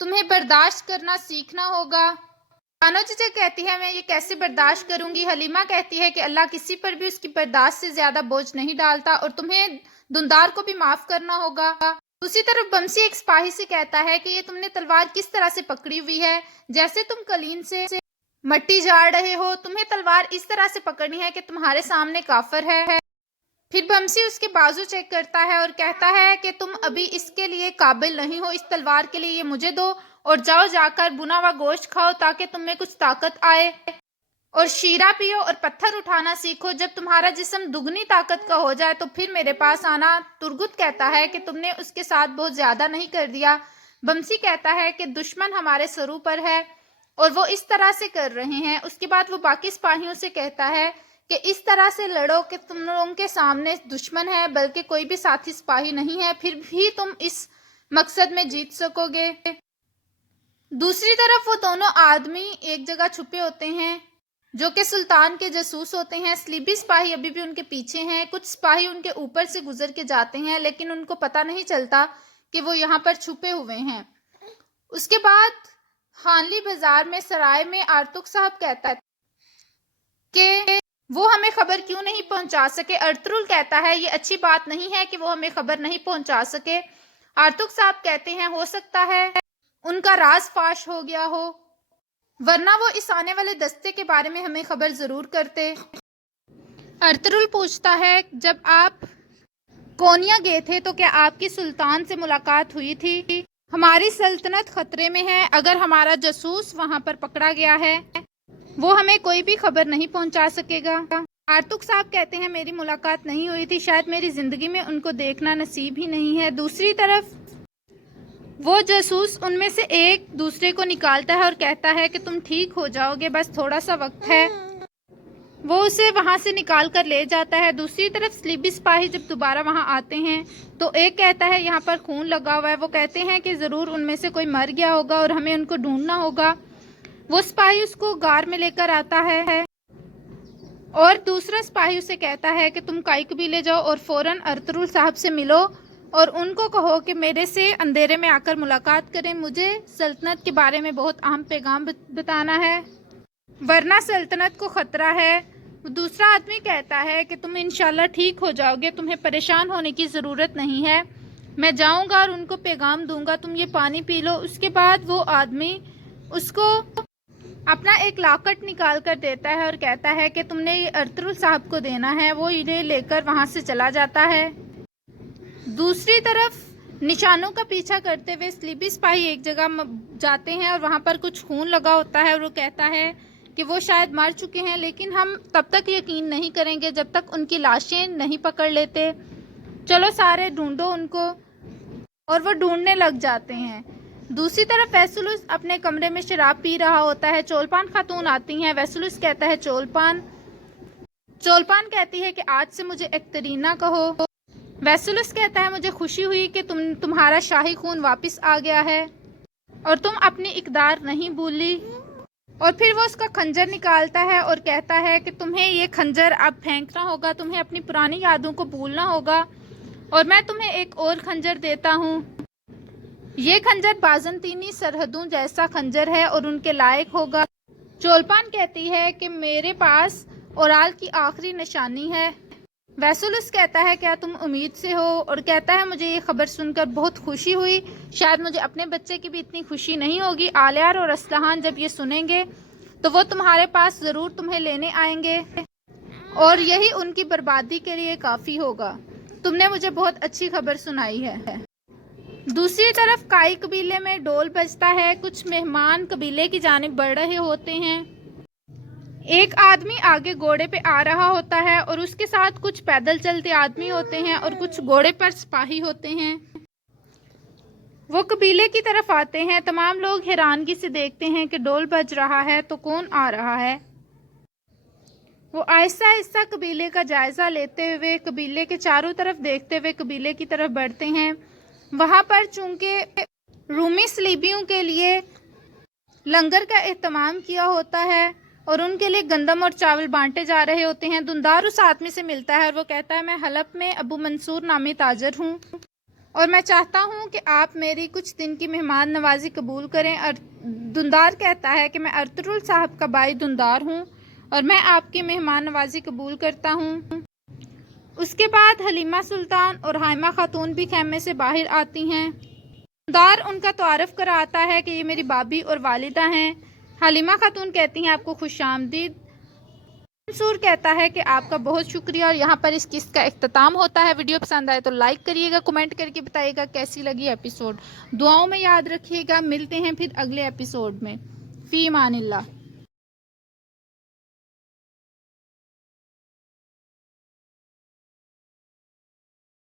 تمہیں برداشت کرنا سیکھنا ہوگا۔ بانو چچا کہتی ہے میں یہ کیسے برداشت کروں گی؟ حلیمہ کہتی ہے کہ اللہ کسی پر بھی اس کی برداشت سے زیادہ بوجھ نہیں ڈالتا اور تمہیں دندار کو بھی معاف کرنا ہوگا۔ دوسری طرف بمسی ایک سپاہی سے کہتا ہے کہ یہ تم نے تلوار کس طرح سے پکڑی ہوئی ہے، جیسے تم کلین سے مٹی جاڑ رہے ہو، تمہیں تلوار اس طرح سے پکڑنی ہے کہ تمہارے سامنے کافر ہے۔ پھر بمسی اس کے بازو چیک کرتا ہے اور کہتا ہے کہ تم ابھی اس کے لیے قابل نہیں ہو، اس تلوار کے لیے یہ مجھے دو اور جاؤ جا کر بنا ہوا گوشت کھاؤ تاکہ تم میں کچھ طاقت آئے اور شیرہ پیو اور پتھر اٹھانا سیکھو، جب تمہارا جسم دگنی طاقت کا ہو جائے تو پھر میرے پاس آنا۔ ترگت کہتا ہے کہ تم نے اس کے ساتھ بہت زیادہ نہیں کر دیا؟ بمسی کہتا ہے کہ دشمن ہمارے سروں پر ہے اور وہ اس طرح سے کر رہے ہیں۔ اس کے بعد وہ باقی سپاہیوں سے کہتا ہے کہ اس طرح سے لڑو کہ تم لوگوں کے سامنے دشمن ہے بلکہ کوئی بھی ساتھی سپاہی نہیں ہے، پھر بھی تم اس مقصد میں جیت سکو گے۔ دوسری طرف وہ دونوں آدمی ایک جگہ چھپے ہوتے ہیں جو کہ سلطان کے جاسوس ہوتے ہیں۔ سلیبی سپاہی ابھی بھی ان کے پیچھے ہیں، کچھ سپاہی ان کے اوپر سے گزر کے جاتے ہیں لیکن ان کو پتہ نہیں چلتا کہ وہ یہاں پر چھپے ہوئے ہیں۔ اس کے بعد خانلی بازار میں سرائے میں آرتک صاحب کہتا ہے کہ وہ ہمیں خبر کیوں نہیں پہنچا سکے۔ ارطغرل کہتا ہے یہ اچھی بات نہیں ہے کہ وہ ہمیں خبر نہیں پہنچا سکے۔ آرتک صاحب کہتے ہیں ہو سکتا ہے ان کا راز فاش ہو گیا ہو، ورنہ وہ اس آنے والے دستے کے بارے میں ہمیں خبر ضرور کرتے۔ ارطغرل پوچھتا ہے جب آپ کونیا گئے تھے تو کیا آپ کی سلطان سے ملاقات ہوئی تھی؟ ہماری سلطنت خطرے میں ہے، اگر ہمارا جاسوس وہاں پر پکڑا گیا ہے وہ ہمیں کوئی بھی خبر نہیں پہنچا سکے گا۔ آرتک صاحب کہتے ہیں میری ملاقات نہیں ہوئی تھی، شاید میری زندگی میں ان کو دیکھنا نصیب ہی نہیں ہے۔ دوسری طرف وہ جاسوس ان میں سے ایک دوسرے کو نکالتا ہے اور کہتا ہے کہ تم ٹھیک ہو جاؤ گے، بس تھوڑا سا وقت ہے۔ وہ اسے وہاں سے نکال کر لے جاتا ہے۔ دوسری طرف سلیبی سپاہی جب دوبارہ وہاں آتے ہیں تو ایک کہتا ہے یہاں پر خون لگا ہوا ہے، وہ کہتے ہیں کہ ضرور ان میں سے کوئی مر گیا ہوگا اور ہمیں ان کو ڈھونڈنا ہوگا۔ وہ سپاہی اس کو غار میں لے کر آتا ہے اور دوسرا سپاہی اسے کہتا ہے کہ تم کائی قبیلے جاؤ اور فوراً ارطغرل صاحب سے ملو اور ان کو کہو کہ میرے سے اندھیرے میں آ کر ملاقات کریں، مجھے سلطنت کے بارے میں بہت اہم پیغام بتانا ہے ورنہ سلطنت کو خطرہ ہے۔ دوسرا آدمی کہتا ہے کہ تم انشاءاللہ ٹھیک ہو جاؤ گے، تمہیں پریشان ہونے کی ضرورت نہیں ہے، میں جاؤں گا اور ان کو پیغام دوں گا، تم یہ پانی پی لو۔ اس کے بعد وہ آدمی اس کو اپنا ایک لاکٹ نکال کر دیتا ہے اور کہتا ہے کہ تم نے یہ ارطغرل صاحب کو دینا ہے، وہ انہیں لے کر وہاں سے چلا جاتا ہے۔ دوسری طرف نشانوں کا پیچھا کرتے ہوئے سلیبی سپاہی ایک جگہ جاتے ہیں اور وہاں پر کچھ خون لگا ہوتا ہے اور وہ کہتا ہے کہ وہ شاید مر چکے ہیں لیکن ہم تب تک یقین نہیں کریں گے جب تک ان کی لاشیں نہیں پکڑ لیتے، چلو سارے ڈھونڈو ان کو، اور وہ ڈھونڈنے لگ جاتے ہیں۔ دوسری طرف ویسلوس اپنے کمرے میں شراب پی رہا ہوتا ہے، چولپان خاتون آتی ہیں، ویسلوس کہتا ہے چولپان کہتی ہے کہ آج سے مجھے ایکٹرینا کہو۔ ویسلوس کہتا ہے مجھے خوشی ہوئی کہ تمہارا شاہی خون واپس آ گیا ہے اور تم اپنی اقدار نہیں بھولی، اور پھر وہ اس کا خنجر نکالتا ہے اور کہتا ہے کہ تمہیں یہ خنجر اب پھینکنا ہوگا، تمہیں اپنی پرانی یادوں کو بھولنا ہوگا اور میں تمہیں ایک اور خنجر دیتا ہوں، یہ خنجر بازنطینی سرحدوں جیسا خنجر ہے اور ان کے لائق ہوگا۔ چولپان کہتی ہے کہ میرے پاس اورال کی آخری نشانی ہے۔ ویسلوس کہتا ہے کیا تم امید سے ہو، اور کہتا ہے مجھے یہ خبر سن کر بہت خوشی ہوئی، شاید مجھے اپنے بچے کی بھی اتنی خوشی نہیں ہوگی، آلیار اور اسلحان جب یہ سنیں گے تو وہ تمہارے پاس ضرور تمہیں لینے آئیں گے اور یہی ان کی بربادی کے لیے کافی ہوگا، تم نے مجھے بہت اچھی خبر سنائی ہے۔ دوسری طرف کائی قبیلے میں ڈول بجتا ہے، کچھ مہمان قبیلے کی جانب بڑھ رہے ہوتے ہیں، ایک آدمی آگے گھوڑے پہ آ رہا ہوتا ہے اور اس کے ساتھ کچھ پیدل چلتے آدمی ہوتے ہیں اور کچھ گھوڑے پر سپاہی ہوتے ہیں، وہ قبیلے کی طرف آتے ہیں، تمام لوگ حیرانگی سے دیکھتے ہیں کہ ڈول بج رہا ہے تو کون آ رہا ہے۔ وہ آہستہ آہستہ قبیلے کا جائزہ لیتے ہوئے قبیلے کے چاروں طرف دیکھتے ہوئے قبیلے کی طرف بڑھتے ہیں۔ وہاں پر چونکہ رومی سلیبیوں کے لیے لنگر کا اہتمام کیا ہوتا ہے اور ان کے لیے گندم اور چاول بانٹے جا رہے ہوتے ہیں، دندار اس آدمی سے ملتا ہے اور وہ کہتا ہے میں حلب میں ابو منصور نامی تاجر ہوں اور میں چاہتا ہوں کہ آپ میری کچھ دن کی مہمان نوازی قبول کریں۔ اور دندار کہتا ہے کہ میں ارطغرل صاحب کا بھائی دندار ہوں اور میں آپ کی مہمان نوازی قبول کرتا ہوں۔ اس کے بعد حلیمہ سلطان اور حائمہ خاتون بھی خیمے سے باہر آتی ہیں۔ دندار ان کا تعارف کراتا ہے کہ یہ میری بابی اور والدہ ہیں۔ حلیمہ خاتون کہتی ہیں آپ کو خوش آمدید۔ منصور کہتا ہے کہ آپ کا بہت شکریہ، اور یہاں پر اس قسط کا اختتام ہوتا ہے۔ ویڈیو پسند آئے تو لائک کریے گا، کمنٹ کر کے بتائیے گا کیسی لگی ایپیسوڈ۔ دعاؤں میں یاد رکھیے گا، ملتے ہیں پھر اگلے ایپیسوڈ میں۔ فی امان اللہ۔